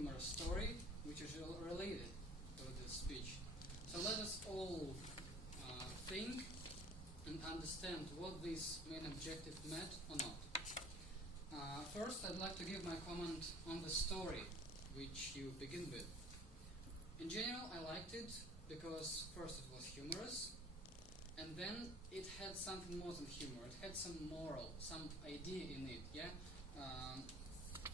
humorous story which is related to this speech. So let us all think and understand what this main objective meant or not. First, I'd like to give my comment on the story which you begin with. In general, I liked it because first it was humorous, and then it had something more than humor. It had some moral, some idea in it. Yeah.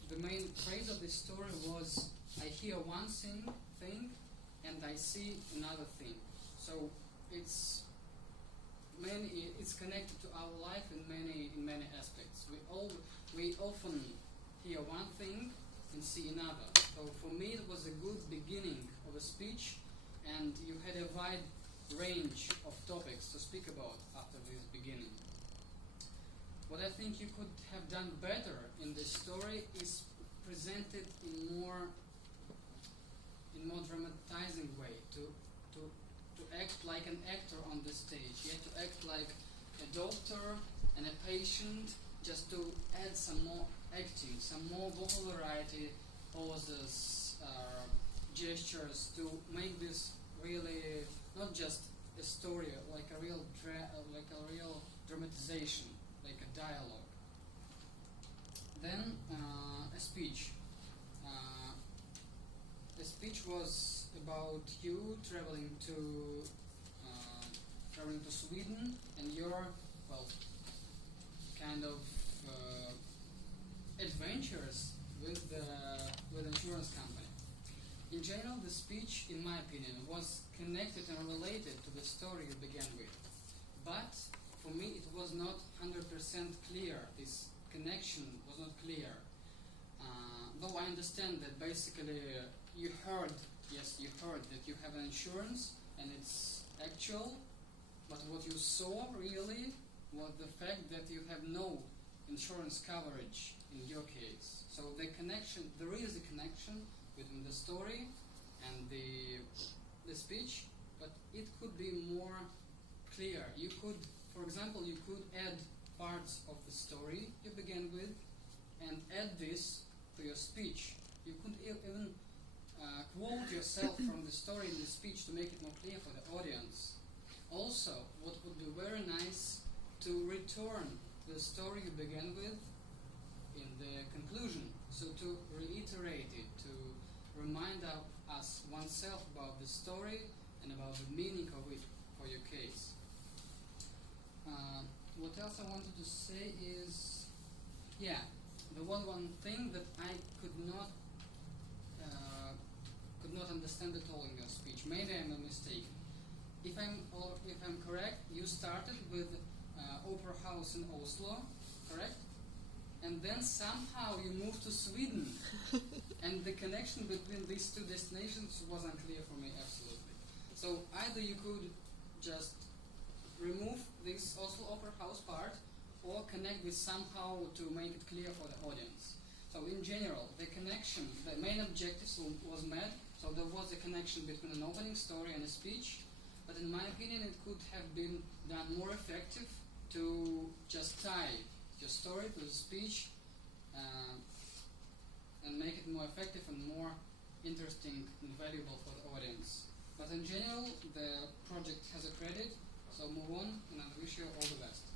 The main phrase of this story was, "I hear one thing, and I see another thing." So it's connected to our life in many aspects. We often hear one thing and see another. So for me, it was a good beginning of a speech, and you had a wide range of topics to speak about after this beginning. What I think you could have done better in this story is presented in more dramatizing way, to act like an actor on the stage. You have to act like a doctor and a patient, just to add some more acting, some more vocal variety, poses, gestures, to make this really not just a story, like a real dramatization, like a dialogue. Then a speech. The speech was about you traveling to Sweden, and you're kind of adventurous with insurance company. In general, the speech, in my opinion, was connected and related to the story you began with. But for me, it was not 100% clear. This connection was not clear. Though I understand that basically you heard that you have an insurance and it's actual, but what you saw really was the fact that you have no insurance coverage in your case. So there is a connection between the story and the speech, but it could be more clear. You could, for example, add parts of the story you began with and add this to your speech. You could even quote yourself from the story in the speech to make it more clear for the audience. Also, what would be very nice to return the story you began with in the conclusion. So to reiterate it, to remind us oneself about the story and about the meaning of it for your case. What else I wanted to say is, there was one thing that I could not understand at all in your speech. Maybe I'm mistaken. If I'm correct, you started with Opera House in Oslo, correct? And then somehow you moved to Sweden, and the connection between these two destinations was unclear for me, absolutely. So either you could just remove this Oslo Opera House part, or connect this somehow to make it clear for the audience. So in general, the main objective was met, so there was a connection between an opening story and a speech, but in my opinion it could have been done more effective to just tie your story to the speech and make it more effective and more interesting and valuable for the audience. But in general, the project has a credit, so move on, and I wish you all the best.